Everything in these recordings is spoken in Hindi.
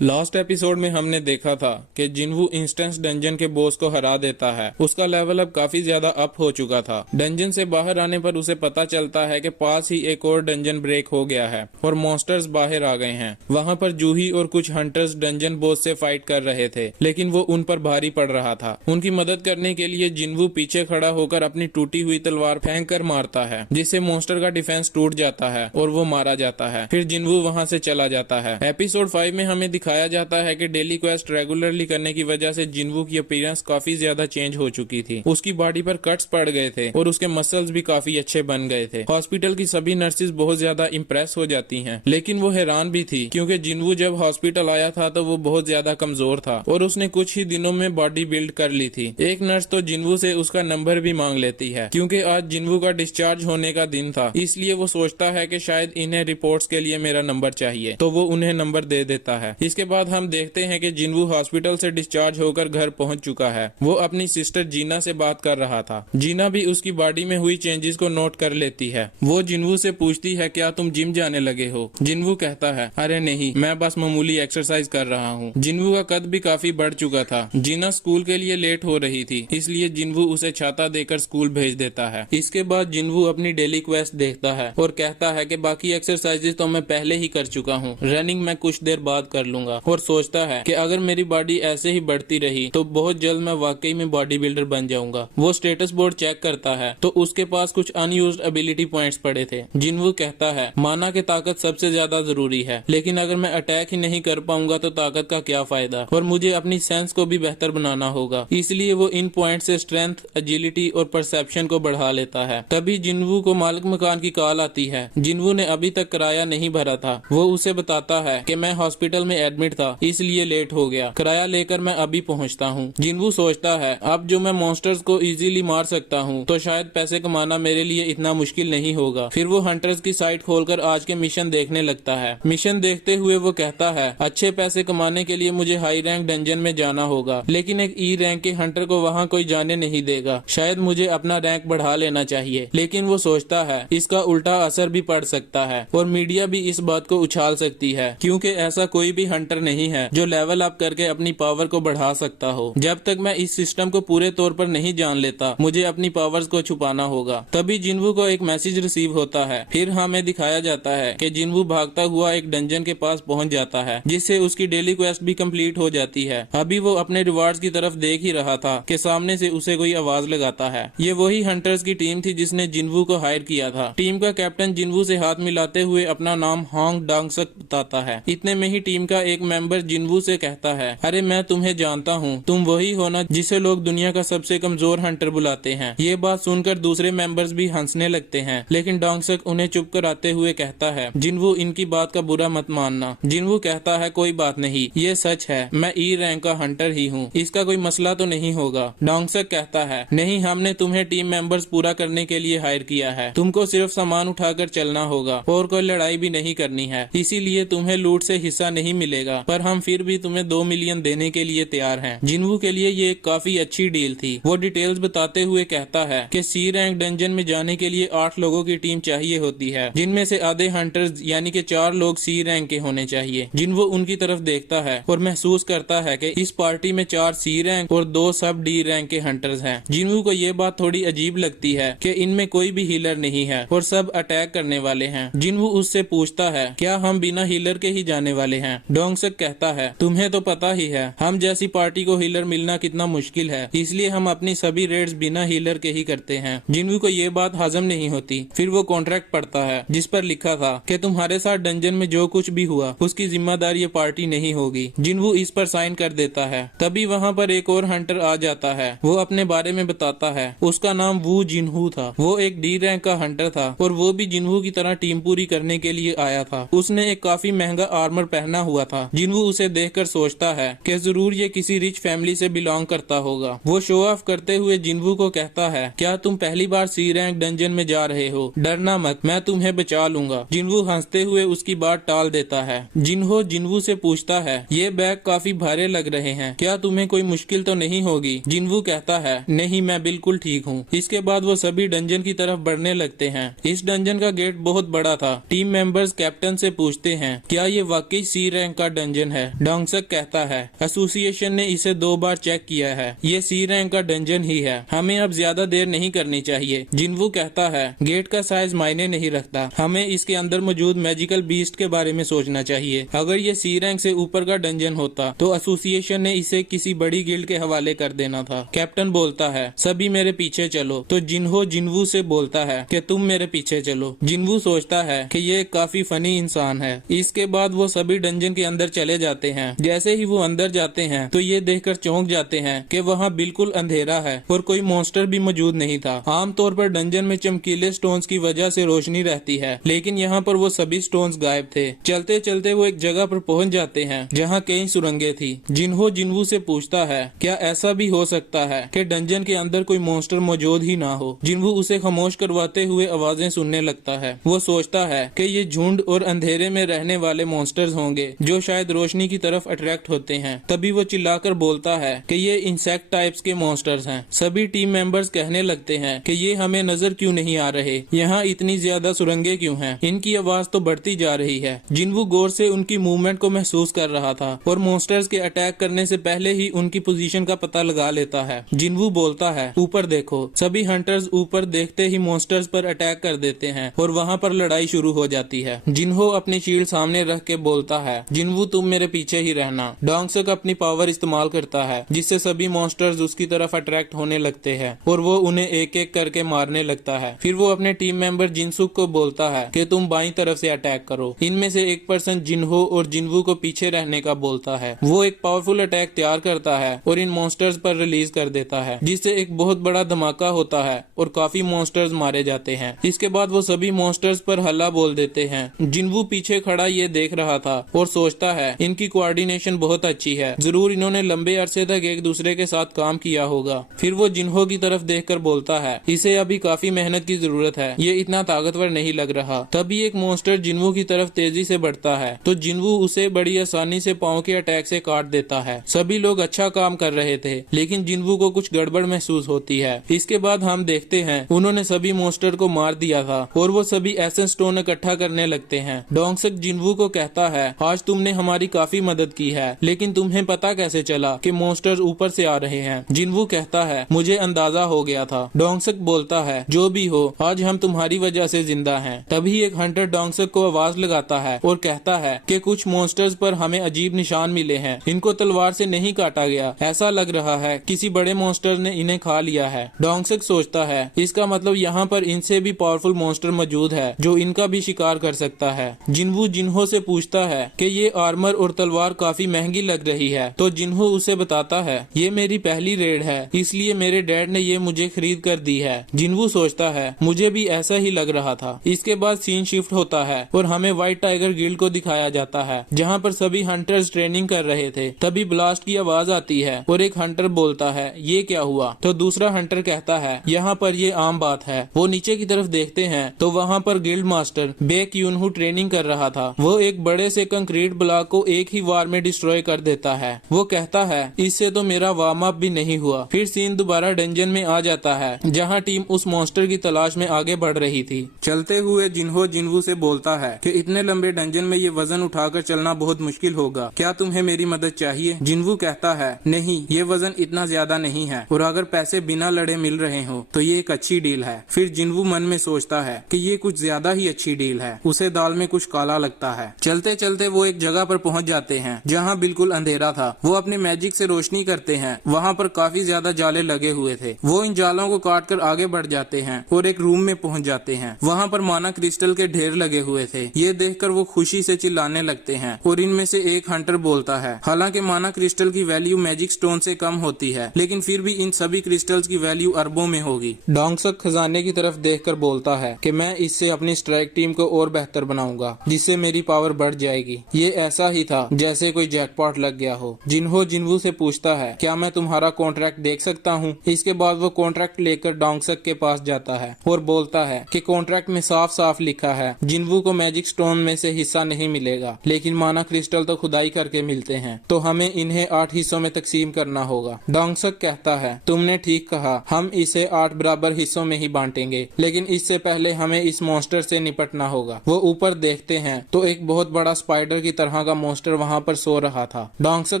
लास्ट एपिसोड में हमने देखा था कि जिन्वू इंस्टेंस डंजन के बॉस को हरा देता है। उसका लेवल अब काफी ज्यादा अप हो चुका था। डंजन से बाहर आने पर उसे पता चलता है कि पास ही एक और डंजन ब्रेक हो गया है और मॉन्स्टर्स बाहर आ गए हैं। वहां पर जूही और कुछ हंटर्स डंजन बॉस से फाइट कर रहे थे, लेकिन वो उन पर भारी पड़ रहा था। उनकी मदद करने के लिए जिन्वू पीछे खड़ा होकर अपनी टूटी हुई तलवार फेंक कर मारता है, जिससे मॉन्स्टर का डिफेंस टूट जाता है और वो मारा जाता है। फिर जिन्वू वहां से चला जाता है। एपिसोड 5 में हमें दिखाया जाता है कि डेली क्वेस्ट रेगुलरली करने की वजह से जिन्वू की अपीयरेंस काफी ज्यादा चेंज हो चुकी थी। उसकी बॉडी पर कट्स पड़ गए थे और उसके मसल्स भी काफी अच्छे बन गए थे। हॉस्पिटल की सभी नर्सेज बहुत ज्यादा इम्प्रेस हो जाती हैं, लेकिन वो हैरान भी थी क्योंकि जिन्वू जब हॉस्पिटल आया था तो वो बहुत ज्यादा कमजोर था और उसने कुछ ही दिनों में बॉडी बिल्ड कर ली थी। एक नर्स तो जिन्वू से उसका नंबर भी मांग लेती है क्योंकि आज जिन्वू का डिस्चार्ज होने का दिन था। इसलिए वो सोचता है कि शायद इन्हें रिपोर्ट्स के लिए मेरा नंबर चाहिए, तो वो उन्हें नंबर दे देता है। इसके बाद हम देखते हैं कि जिन्वू हॉस्पिटल से डिस्चार्ज होकर घर पहुंच चुका है। वो अपनी सिस्टर जीना से बात कर रहा था। जीना भी उसकी बॉडी में हुई चेंजेस को नोट कर लेती है। वो जिन्वू से पूछती है, क्या तुम जिम जाने लगे हो? जिन्वू कहता है, अरे नहीं, मैं बस मामूली एक्सरसाइज कर रहा हूँ। जिन्वू का कद भी काफी बढ़ चुका था। जीना स्कूल के लिए लेट हो रही थी, इसलिए जिन्वू उसे छाता देकर स्कूल भेज देता है। इसके बाद जिन्वू अपनी डेली क्वेस्ट देखता है और कहता है कि बाकी एक्सरसाइजेस तो मैं पहले ही कर चुका हूँ, रनिंग मैं कुछ देर बाद कर लूंगा। और सोचता है कि अगर मेरी बॉडी ऐसे ही बढ़ती रही तो बहुत जल्द मैं वाकई में बॉडी बिल्डर बन जाऊंगा। वो स्टेटस बोर्ड चेक करता है तो उसके पास कुछ अनयूज्ड एबिलिटी पॉइंट्स पड़े थे। जिन्वू कहता है, माना कि ताकत सबसे ज्यादा जरूरी है, लेकिन अगर मैं अटैक ही नहीं कर पाऊंगा तो ताकत का क्या फायदा, और मुझे अपनी सेंस को भी बेहतर बनाना होगा। इसलिए वो इन पॉइंट से स्ट्रेंथ, एजिलिटी और परसेप्शन को बढ़ा लेता है। तभी जिन्वू को मालिक मकान की कॉल आती है। जिन्वू ने अभी तक किराया नहीं भरा था। वो उसे बताता है कि मैं हॉस्पिटल में एडमिट था, इसलिए लेट हो गया। किराया लेकर मैं अभी पहुंचता हूं। जिन्वू सोचता है, अब जो मैं मॉन्स्टर्स को इजीली मार सकता हूं, तो शायद पैसे कमाना मेरे लिए इतना मुश्किल नहीं होगा। फिर वो हंटर्स की साइट खोलकर आज के मिशन देखने लगता है। मिशन देखते हुए वो कहता है, अच्छे पैसे कमाने के लिए मुझे हाई रैंक डंजन में जाना होगा, लेकिन एक ई रैंक के हंटर को वहाँ कोई जाने नहीं देगा। शायद मुझे अपना रैंक बढ़ा लेना चाहिए। लेकिन वो सोचता है, इसका उल्टा असर भी पड़ सकता है और मीडिया भी इस बात को उछाल सकती है, क्योंकि ऐसा कोई भी हंटर नहीं है जो लेवल अप करके अपनी पावर को बढ़ा सकता हो। जब तक मैं इस सिस्टम को पूरे तौर पर नहीं जान लेता, मुझे अपनी पावर्स को छुपाना होगा। तभी जिन्वू को एक मैसेज रिसीव होता है। फिर हमें दिखाया जाता है कि जिन्वू भागता हुआ एक डंजन के पास पहुंच जाता है, जिससे उसकी डेली क्वेस्ट भी कंप्लीट हो जाती है। अभी वो अपने रिवार्ड्स की तरफ देख ही रहा था कि सामने से उसे कोई आवाज लगाता है। ये वही हंटर्स की टीम थी जिसने जिन्वू को हायर किया था। टीम का कैप्टन जिन्वू से हाथ मिलाते हुए अपना नाम होंग डांगसक बताता है। इतने में ही टीम का एक मेंबर जिन्वू से कहता है, अरे मैं तुम्हें जानता हूँ, तुम वही हो ना जिसे लोग दुनिया का सबसे कमजोर हंटर बुलाते हैं। ये बात सुनकर दूसरे मेंबर्स भी हंसने लगते हैं, लेकिन डांगसक उन्हें चुप कराते हुए कहता है, जिन्वू इनकी बात का बुरा मत मानना। जिन्वू कहता है, कोई बात नहीं, ये सच है, मैं ई रैंक का हंटर ही हूँ, इसका कोई मसला तो नहीं होगा। डांगसक कहता है, नहीं, हमने तुम्हें टीम मेंबर्स पूरा करने के लिए हायर किया है। तुमको सिर्फ सामान उठाकर चलना होगा और कोई लड़ाई भी नहीं करनी है, इसीलिए तुम्हें लूट से हिस्सा नहीं मिलेगा, पर हम फिर भी तुम्हें 2 मिलियन देने के लिए तैयार हैं। जिन्वू के लिए ये एक काफी अच्छी डील थी। वो डिटेल्स बताते हुए कहता है कि सी रैंक डंजन में जाने के लिए 8 लोगों की टीम चाहिए होती है, जिनमें से आधे हंटर्स यानी कि 4 लोग सी रैंक के होने चाहिए। जिन्वू उनकी तरफ देखता है और महसूस करता है कि इस पार्टी में 4 सी रैंक और 2 सब डी रैंक के हंटर्स हैं। जिन्वू को ये बात थोड़ी अजीब लगती है कि इनमें कोई भी हीलर नहीं है और सब अटैक करने वाले हैं। जिन्वू उससे पूछता है, क्या हम बिना हीलर के ही जाने वाले हैं? डोंगसक कहता है, तुम्हें तो पता ही है हम जैसी पार्टी को हीलर मिलना कितना मुश्किल है, इसलिए हम अपनी सभी रेड्स बिना हीलर के ही करते हैं। जिन्वू को ये बात हजम नहीं होती। फिर वो कॉन्ट्रैक्ट पढ़ता है जिस पर लिखा था कि तुम्हारे साथ डंजन में जो कुछ भी हुआ उसकी जिम्मेदारी ये पार्टी नहीं होगी। जिन्वू इस पर साइन कर देता है। तभी वहाँ पर एक और हंटर आ जाता है। वो अपने बारे में बताता है। उसका नाम वू जिन्हू था। वो एक डी रैंक का हंटर था और वो भी जिन्हू की तरह टीम पूरी करने के लिए आया था। उसने एक काफी महंगा आर्मर पहना हुआ था। जिन्हू उसे देखकर सोचता है कि जरूर ये किसी रिच फैमिली से बिलोंग करता होगा। वो शो ऑफ करते हुए जिन्हू को कहता है, क्या तुम पहली बार सी रैंक डंजन में जा रहे हो? डरना मत, मैं तुम्हें बचा लूंगा। जिन्हू हंसते हुए उसकी बात टाल देता है। जिन्हू से पूछता है, ये बैग काफी भारे लग रहे हैं, क्या तुम्हें कोई मुश्किल तो नहीं होगी? जिन्हू कहता है, नहीं, मैं बिल्कुल ठीक हूँ। इसके बाद वो सभी डंजन की तरफ बढ़ने लगते हैं। इस डंजन का गेट बहुत बड़ा था। टीम मेंबर्स कैप्टन से पूछते हैं, क्या ये वाकई सी रैंक का का डंजन है। डोंगसक कहता है एसोसिएशन ने इसे 2 बार चेक किया है, ये सी रैंक का डंजन ही है, हमें अब ज्यादा देर नहीं करनी चाहिए। जिनवू कहता है गेट का साइज मायने नहीं रखता, हमें इसके अंदर मौजूद मैजिकल बीस्ट के बारे में सोचना चाहिए। अगर ये सी रैंक से ऊपर का डंजन होता तो एसोसिएशन ने इसे किसी बड़ी गिल्ड के हवाले कर देना था। कैप्टन बोलता है सभी मेरे पीछे चलो, तो जिन्हो जिनवू से बोलता है कि तुम मेरे पीछे चलो। जिनवू सोचता है कि ये काफी फनी इंसान है। इसके बाद वो सभी डंजन के अंदर चले जाते हैं। जैसे ही वो अंदर जाते हैं तो ये देखकर चौंक जाते हैं कि वहाँ बिल्कुल अंधेरा है और कोई मॉन्स्टर भी मौजूद नहीं था। आमतौर पर डंजन में चमकीले स्टोन्स की वजह से रोशनी रहती है, लेकिन यहाँ पर वो सभी स्टोन्स गायब थे। चलते चलते वो एक जगह पर पहुंच जाते हैं जहाँ कई सुरंगें थी। जिन्हो जिनवू से पूछता है क्या ऐसा भी हो सकता है कि डंजन के अंदर कोई मॉन्स्टर मौजूद ही ना हो। जिन्वू उसे खामोश करवाते हुए आवाजें सुनने लगता है। वो सोचता है कि ये झुंड और अंधेरे में रहने वाले मॉन्स्टर्स होंगे जो शायद रोशनी की तरफ अट्रैक्ट होते हैं। तभी वो चिल्लाकर बोलता है कि ये इंसेक्ट टाइप्स के मॉन्स्टर्स हैं। सभी टीम मेंबर्स कहने लगते हैं कि ये हमें नजर क्यों नहीं आ रहे, यहाँ इतनी ज्यादा सुरंगें क्यों हैं, इनकी आवाज तो बढ़ती जा रही है। जिन्वू गौर से उनकी मूवमेंट को महसूस कर रहा था और मॉन्स्टर्स के अटैक करने से पहले ही उनकी पोजीशन का पता लगा लेता है। जिन्वू बोलता है ऊपर देखो। सभी हंटर्स ऊपर देखते ही मॉन्स्टर्स पर अटैक कर देते हैं और वहाँ पर लड़ाई शुरू हो जाती है। जिन्हो अपनी शील्ड सामने रख के बोलता है जिन्वू तुम मेरे पीछे ही रहना। डोंगसक अपनी पावर इस्तेमाल करता है जिससे सभी मॉन्स्टर्स उसकी तरफ अट्रैक्ट होने लगते हैं और वो उन्हें एक एक करके मारने लगता है। फिर वो अपने टीम मेंबर जिनसुक को बोलता है कि तुम बाईं तरफ से अटैक करो। इनमें से एक पर्सन जिन्हो और जिनवू को पीछे रहने का बोलता है। वो एक पावरफुल अटैक तैयार करता है और इन मॉन्स्टर्स पर रिलीज कर देता है जिससे एक बहुत बड़ा धमाका होता है और काफी मॉन्स्टर्स मारे जाते हैं। इसके बाद वो सभी मॉन्स्टर्स पर हल्ला बोल देते हैं। जिन्वू पीछे खड़ा ये देख रहा था और सोचता है इनकी कोऑर्डिनेशन बहुत अच्छी है, जरूर इन्होंने लंबे अरसे तक एक दूसरे के साथ काम किया होगा। फिर वो जिन्हो की तरफ देखकर बोलता है इसे अभी काफी मेहनत की जरूरत है, ये इतना ताकतवर नहीं लग रहा। तभी एक मॉन्स्टर जिन्वू की तरफ तेजी से बढ़ता है तो जिन्वू उसे बड़ी आसानी से पांव के अटैक से काट देता है। सभी लोग अच्छा काम कर रहे थे लेकिन जिन्वू को कुछ गड़बड़ महसूस होती है। इसके बाद हम देखते हैं उन्होंने सभी मॉन्स्टर को मार दिया था और वो सभी एसेंस स्टोन इकट्ठा करने लगते हैं। डोंगसक जिन्वू को कहता है आज तुमने हमारी काफी मदद की है, लेकिन तुम्हें पता कैसे चला कि मॉन्स्टर्स ऊपर से आ रहे हैं? जिन्वू कहता है मुझे अंदाजा हो गया था। डोंगसक बोलता है जो भी हो आज हम तुम्हारी वजह से जिंदा हैं। तभी एक हंटर डोंगसक को आवाज लगाता है और कहता है कि कुछ मॉन्स्टर्स पर हमें अजीब निशान मिले हैं, इनको तलवार से नहीं काटा गया, ऐसा लग रहा है किसी बड़े मॉन्स्टर ने इन्हें खा लिया है। डोंगसक सोचता है इसका मतलब यहाँ पर इनसे भी पावरफुल मॉन्स्टर मौजूद है जो इनका भी शिकार कर सकता है। जिन्वू जिन्हो से पूछता है कि ये आर्मर और तलवार काफी महंगी लग रही है, तो जिन्हो उसे बताता है ये मेरी पहली रेड है, इसलिए मेरे डैड ने ये मुझे खरीद कर दी है। जिन्वू सोचता है मुझे भी ऐसा ही लग रहा था। इसके बाद सीन शिफ्ट होता है और हमें व्हाइट टाइगर गिल्ड को दिखाया जाता है जहाँ पर सभी हंटर्स ट्रेनिंग कर रहे थे। तभी ब्लास्ट की आवाज आती है और एक हंटर बोलता है ये क्या हुआ, तो दूसरा हंटर कहता है यहाँ पर ये आम बात है। वो नीचे की तरफ देखते हैं तो वहाँ पर गिल्ड मास्टर बेक यूनहू ट्रेनिंग कर रहा था। वो एक बड़े से कंक्रीट ब्लॉक को एक ही वार में डिस्ट्रॉय कर देता है। वो कहता है इससे तो मेरा वार्म अप भी नहीं हुआ। फिर सीन दोबारा डंजन में आ जाता है जहाँ टीम उस मॉन्स्टर की तलाश में आगे बढ़ रही थी। चलते हुए जिन्हो जिन्वू से बोलता है कि इतने लंबे डंजन में ये वजन उठाकर चलना बहुत मुश्किल होगा, क्या तुम्हें मेरी मदद चाहिए? जिन्वू कहता है नहीं, ये वजन इतना ज्यादा नहीं है और अगर पैसे बिना लड़े मिल रहे हो तो ये एक अच्छी डील है। फिर जिन्वू मन में सोचता है कि ये कुछ ज्यादा ही अच्छी डील है। उसे दाल में कुछ काला लगता है। चलते चलते वो एक जगह पर पहुंच जाते हैं जहां बिल्कुल अंधेरा था। वो अपने मैजिक से रोशनी करते हैं। वहां पर काफी ज्यादा जाले लगे हुए थे। वो इन जालों को काट कर आगे बढ़ जाते हैं और एक रूम में पहुंच जाते हैं। वहां पर माना क्रिस्टल के ढेर लगे हुए थे। ये देखकर वो खुशी से चिल्लाने लगते हैं और इनमें से एक हंटर बोलता है हालांकि माना क्रिस्टल की वैल्यू मैजिक स्टोन से कम होती है, लेकिन फिर भी इन सभी क्रिस्टल्स की वैल्यू अरबों में होगी। डोंगसक खजाने की तरफ देखकर बोलता है कि मैं इससे अपनी स्ट्राइक टीम को और बेहतर बनाऊंगा जिससे मेरी पावर बढ़ जाएगी। ये ऐसा ही था जैसे कोई जैकपॉट लग गया हो। जिन्हो जिन्वू से पूछता है क्या मैं तुम्हारा कॉन्ट्रैक्ट देख सकता हूँ? इसके बाद वो कॉन्ट्रैक्ट लेकर डोंगसक के पास जाता है और बोलता है कि कॉन्ट्रैक्ट में साफ साफ लिखा है जिन्वू को मैजिक स्टोन में से हिस्सा नहीं मिलेगा, लेकिन माना क्रिस्टल तो खुदाई करके मिलते हैं, तो हमें इन्हें 8 हिस्सों में तकसीम करना होगा। डोंगसक कहता है तुमने ठीक कहा, हम इसे 8 बराबर हिस्सों में ही बांटेंगे, लेकिन इससे पहले हमें इस मॉन्स्टर से निपटना होगा। वो ऊपर देखते हैं तो एक बहुत बड़ा स्पाइडर की तरह वहाँ का मॉन्स्टर वहाँ पर सो रहा था। डोंगसक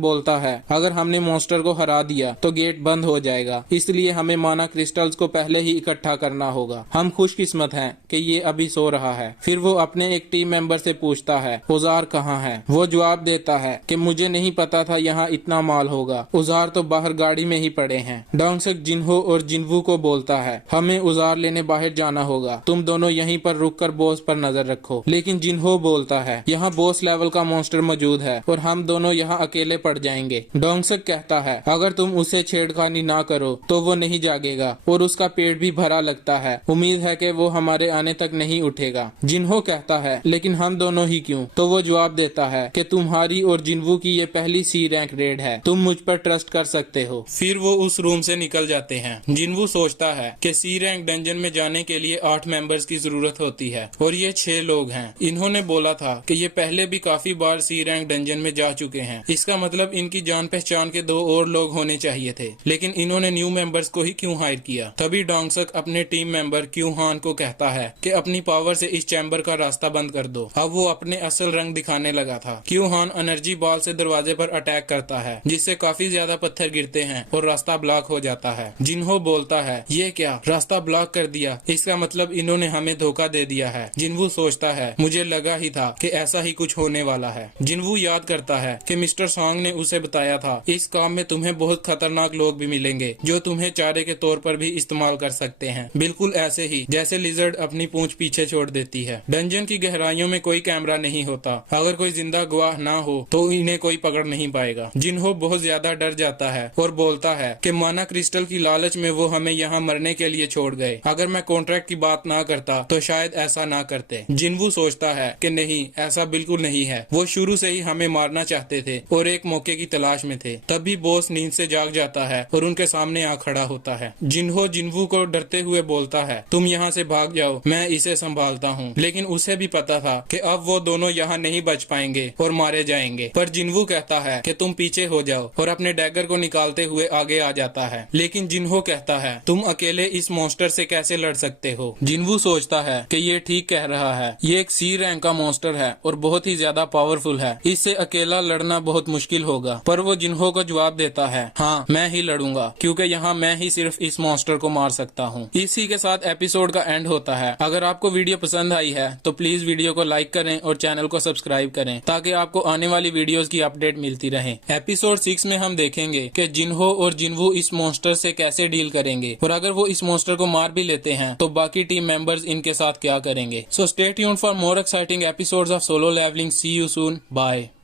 बोलता है अगर हमने मॉन्स्टर को हरा दिया तो गेट बंद हो जाएगा, इसलिए हमें माना क्रिस्टल्स को पहले ही इकट्ठा करना होगा। हम खुशकिस्मत हैं कि ये अभी सो रहा है। फिर वो अपने एक टीम मेंबर से पूछता है उजार कहाँ है। वो जवाब देता है कि मुझे नहीं पता था यहाँ इतना माल होगा, उजार तो बाहर गाड़ी में ही पड़े हैं। डोंगसक जिन्हो और जिन्वू को बोलता है हमें उजार लेने बाहर जाना होगा, तुम दोनों यहीं पर रुककर बॉस पर नजर रखो। लेकिन जिन्हो बोलता है यहाँ बॉस लेवल का मॉन्स्टर मौजूद है और हम दोनों यहाँ अकेले पड़ जाएंगे। डोंगसक कहता है अगर तुम उसे छेड़खानी ना करो तो वो नहीं जागेगा और उसका पेट भी भरा लगता है, उम्मीद है कि वो हमारे आने तक नहीं उठेगा। जिन्हो कहता है लेकिन हम दोनों ही क्यों? तो वो जवाब देता है कि तुम्हारी और जिन्वू की ये पहली सी रैंक रेड है, तुम मुझ पर ट्रस्ट कर सकते हो। फिर वो उस रूम से निकल जाते हैं। जिन्वू सोचता है कि सी रैंक डंजन में जाने के लिए 8 मेंबर्स की जरूरत होती है और ये 6 लोग हैं। इन्होंने बोला था कि ये पहले भी काफी बार सी रैंक डंजन में जा चुके हैं, इसका मतलब इनकी जान पहचान के 2 और लोग होने चाहिए थे, लेकिन इन्होंने न्यू मेंबर्स को ही क्यों हायर किया? तभी डोंगसक अपने टीम मेंबर क्यू हान को कहता है कि अपनी पावर से इस चैम्बर का रास्ता बंद कर दो। अब वो अपने असल रंग दिखाने लगा था। क्यू हान एनर्जी बॉल से दरवाजे पर अटैक करता है, जिससे काफी ज्यादा पत्थर गिरते हैं और रास्ता ब्लॉक हो जाता है। जिन्हो बोलता है ये क्या, रास्ता ब्लॉक कर दिया, इसका मतलब इन्होंने हमें धोखा दे दिया है। जिन्वू सोचता है मुझे लगा ही था कि ऐसा ही कुछ होने वाला है। जिन्वू याद करता है कि मिस्टर सॉन्ग ने उसे बताया था इस काम में तुम्हें बहुत खतरनाक लोग भी मिलेंगे जो तुम्हें चारे के तौर पर भी इस्तेमाल कर सकते हैं, बिल्कुल ऐसे ही जैसे लिजर्ड अपनी पूंछ पीछे छोड़ देती है। डंजन की गहराइयों में कोई कैमरा नहीं होता, अगर कोई जिंदा गवाह ना हो तो इन्हें कोई पकड़ नहीं पाएगा। जिन्हो बहुत ज्यादा डर जाता है और बोलता है कि माना क्रिस्टल की लालच में वो हमें यहाँ मरने के लिए छोड़ गए, अगर मैं कॉन्ट्रैक्ट की बात ना करता तो शायद ऐसा ना करते। जिन्वू सोचता है कि नहीं, ऐसा बिल्कुल नहीं है, वो शुरू से ही हमें मारना चाहते थे और एक मौके की तलाश में थे। तभी बॉस नींद से जाग जाता है और उनके सामने आ खड़ा होता है। जिन्हो जिन्वू को डरते हुए बोलता है तुम यहाँ से भाग जाओ, मैं इसे संभालता हूँ। लेकिन उसे भी पता था कि अब वो दोनों यहाँ नहीं बच पाएंगे और मारे जाएंगे। पर जिन्वू कहता है कि तुम पीछे हो जाओ और अपने डैगर को निकालते हुए आगे आ जाता है। लेकिन जिन्हो कहता है तुम अकेले इस मॉन्स्टर से कैसे लड़ सकते हो? जिन्वू सोचता है कि ये ठीक कह रहा है, ये एक सी रैंक का मॉन्स्टर है और बहुत ही ज्यादा पावरफुल है, इससे अकेला लड़ना बहुत मुश्किल होगा। पर वो जिन्हो को जवाब देता है हाँ मैं ही लड़ूंगा, क्योंकि यहाँ मैं ही सिर्फ इस मॉन्स्टर को मार सकता हूँ। इसी के साथ एपिसोड का एंड होता है। अगर आपको वीडियो पसंद आई है तो प्लीज वीडियो को लाइक करें और चैनल को सब्सक्राइब करें ताकि आपको आने वाली वीडियोस की अपडेट मिलती रहे। एपिसोड 6 में हम देखेंगे कि जिन्हो और जिन्वू इस मॉन्स्टर से कैसे डील करेंगे और अगर वो इस मॉन्स्टर को मार भी लेते हैं तो बाकी टीम मेंबर्स इनके साथ क्या करेंगे। So stay tuned for more exciting episodes of solo leveling. See you soon, bye.